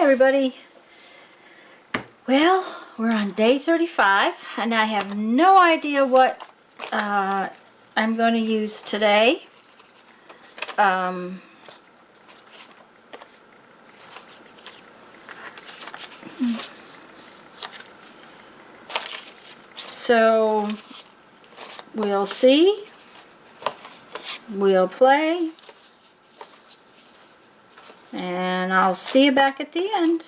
Hi everybody. Well, we're on day 35 and I have no idea what I'm going to use today. So we'll see. We'll play. And I'll see you back at the end.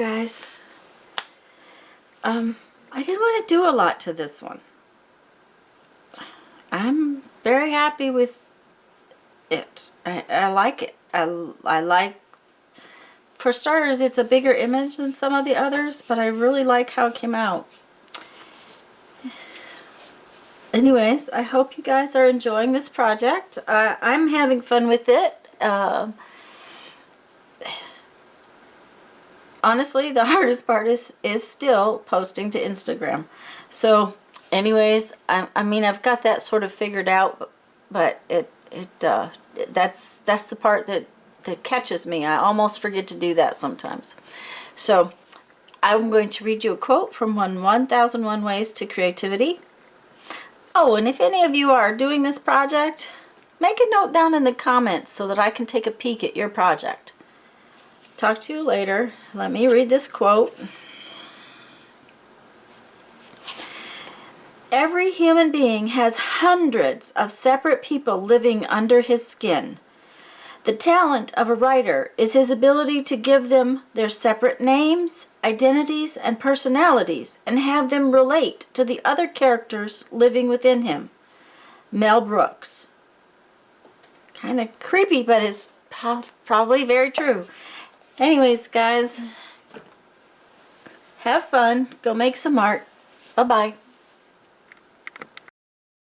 guys. I didn't want to do a lot to this one. I'm very happy with it. I like it. I like, for starters, it's a bigger image than some of the others, but I really like how it came out. Anyways, I hope you guys are enjoying this project. I'm having fun with it. Honestly, the hardest part is still posting to Instagram. So anyways, I mean, I've got that sort of figured out, but that's the part that catches me. I almost forget to do that sometimes. So I'm going to read you a quote from 1001 Ways to Creativity. Oh, and if any of you are doing this project, make a note down in the comments so that I can take a peek at your project. Talk to you later. Let me read this quote. Every human being has hundreds of separate people living under his skin. The talent of a writer is his ability to give them their separate names, identities, and personalities, and have them relate to the other characters living within him. Mel Brooks. Kind of creepy, but it's probably very true. Anyways, guys, have fun. Go make some art. Bye-bye.